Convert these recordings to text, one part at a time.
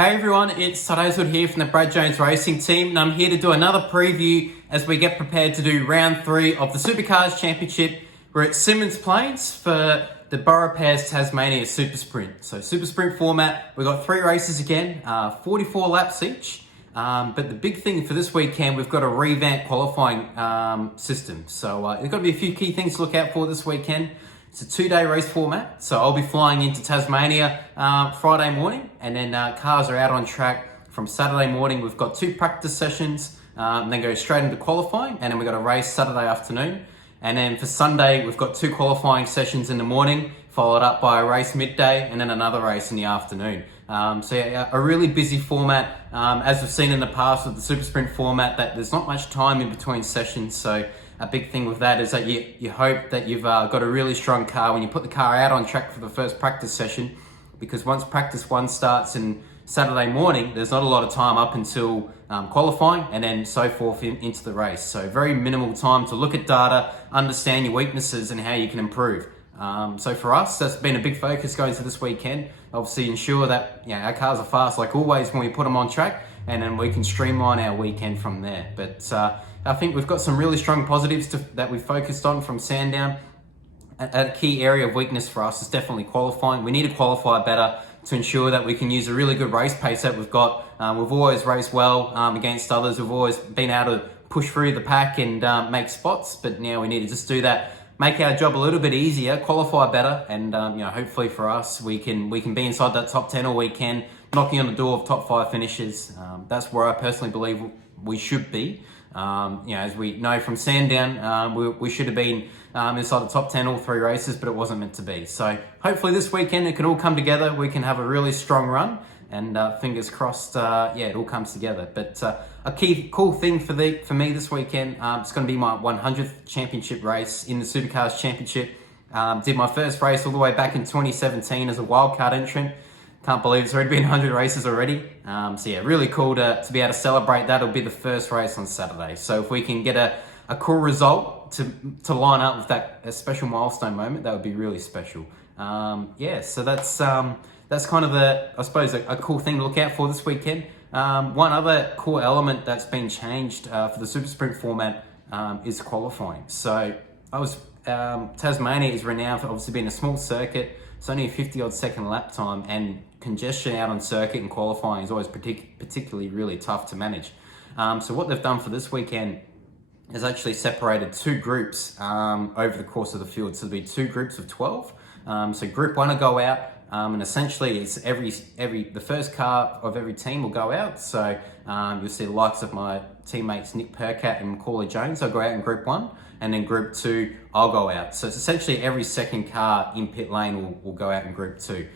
Hey everyone, it's Todd Hazelwood here from the Brad Jones Racing team, and I'm here to do another preview as we get prepared to do round 3 of the Supercars Championship. We're at Symmons Plains for the Borough Pairs Tasmania SuperSprint. So SuperSprint format, we've got 3 races again, 44 laps each. But the big thing for this weekend, we've got a revamped qualifying system. So there's got to be a few key things to look out for this weekend. It's a 2-day race format, so I'll be flying into Tasmania Friday morning, and then cars are out on track from Saturday morning. We've got 2 practice sessions, and then go straight into qualifying, and then we've got a race Saturday afternoon. And then for Sunday, we've got 2 qualifying sessions in the morning, followed up by a race midday, and then another race in the afternoon. So yeah, a really busy format, as we've seen in the past with the Super Sprint format, that there's not much time in between sessions. So a big thing with that is that you hope that you've got a really strong car when you put the car out on track for the first practice session, because once practice 1 starts in Saturday morning, there's not a lot of time up until qualifying and then so forth into the race. So very minimal time to look at data, understand your weaknesses and how you can improve. So for us, that's been a big focus going to this weekend. Obviously ensure that our cars are fast like always when we put them on track, and then we can streamline our weekend from there. But I think we've got some really strong positives that we've focused on from Sandown. A key area of weakness for us is definitely qualifying. We need to qualify better to ensure that we can use a really good race pace that we've got. We've always raced well against others. We've always been able to push through the pack and make spots, but now we need to just do that, make our job a little bit easier, qualify better, and hopefully for us, we can be inside that top 10 all weekend, knocking on the door of top 5 finishes. That's where I personally believe we should be. As we know from Sandown, we should have been inside the top 10 all 3 races, but it wasn't meant to be. So hopefully this weekend it can all come together. We can have a really strong run, and fingers crossed, it all comes together. But a cool thing for me this weekend, it's going to be my 100th championship race in the Supercars Championship. Did my first race all the way back in 2017 as a wildcard entrant. Can't believe it's already been 100 races already. Really cool to be able to celebrate that. It'll be the first race on Saturday. So if we can get a cool result to line up with a special milestone moment, that would be really special. So that's kind of a cool thing to look out for this weekend. One other cool element that's been changed for the Super Sprint format is qualifying. So Tasmania is renowned for obviously being a small circuit. It's only a 50-odd second lap time, and congestion out on circuit and qualifying is always particularly really tough to manage. So what they've done for this weekend is actually separated 2 groups over the course of the field. So there'll be 2 groups of 12. So Group 1 will go out, and essentially it's the first car of every team will go out. So you'll see the likes of my teammates Nick Percat and Macaulay Jones. They'll go out in Group 1. And then Group 2, I'll go out. So it's essentially every second car in pit lane will go out in Group 2.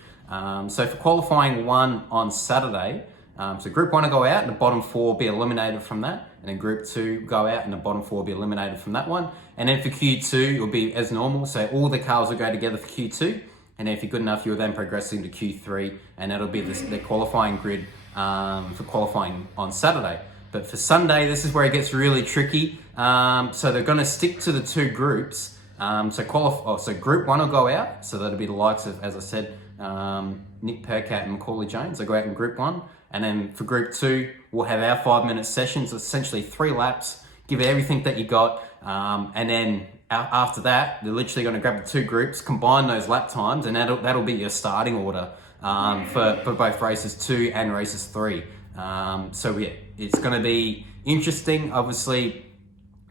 So for qualifying 1 on Saturday, so Group 1 will go out and the bottom 4 will be eliminated from that. And then Group 2 go out and the bottom 4 will be eliminated from that one. And then for Q2, it'll be as normal. So all the cars will go together for Q2. And then if you're good enough, you'll then progress into Q3. And that'll be the qualifying grid for qualifying on Saturday. But for Sunday, this is where it gets really tricky. So they're going to stick to the 2 groups. So Group 1 will go out. So that'll be the likes of, as I said, Nick Percat and Macaulay Jones. They'll go out in Group 1. And then for Group 2, we'll have our 5-minute sessions, essentially 3 laps, give it everything that you got. And then after that, they're literally going to grab the 2 groups, combine those lap times, and that'll be your starting order for both races 2 and races 3. It's going to be interesting. Obviously,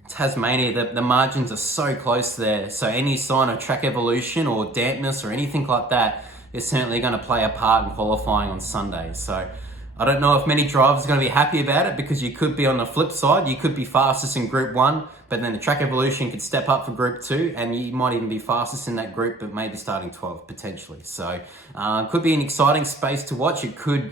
Tasmania, the margins are so close there. So any sign of track evolution or dampness or anything like that is certainly going to play a part in qualifying on Sunday. So I don't know if many drivers are going to be happy about it, because you could be on the flip side. You could be fastest in Group 1, but then the track evolution could step up for Group 2, and you might even be fastest in that group, but maybe starting 12th potentially. So could be an exciting space to watch. It could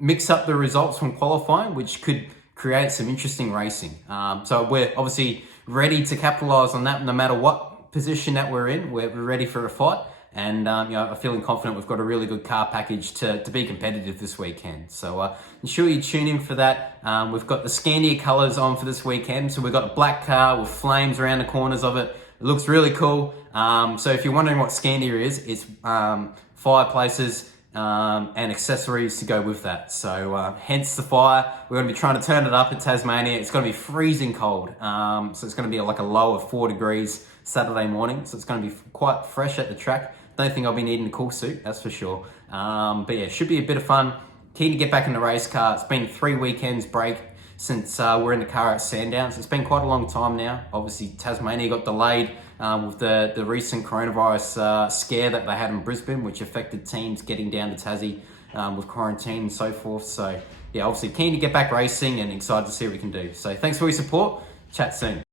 mix up the results from qualifying, which could create some interesting racing. So we're obviously ready to capitalize on that no matter what position that we're in. We're ready for a fight. And I'm feeling confident we've got a really good car package to be competitive this weekend. So ensure you tune in for that. We've got the Scandia colours on for this weekend. So we've got a black car with flames around the corners of it. It looks really cool. So if you're wondering what Scandia is, it's fireplaces and accessories to go with that. So hence the fire. We're going to be trying to turn it up in Tasmania. It's going to be freezing cold. So it's going to be like a low of 4 degrees Saturday morning. So it's going to be quite fresh at the track. Don't think I'll be needing a cool suit, that's for sure. But yeah, should be a bit of fun. Keen to get back in the race car. It's been 3 weekends break since we're in the car at Sandown. So it's been quite a long time now. Obviously, Tasmania got delayed with the recent coronavirus scare that they had in Brisbane, which affected teams getting down to Tassie with quarantine and so forth. So yeah, obviously keen to get back racing and excited to see what we can do. So thanks for your support. Chat soon.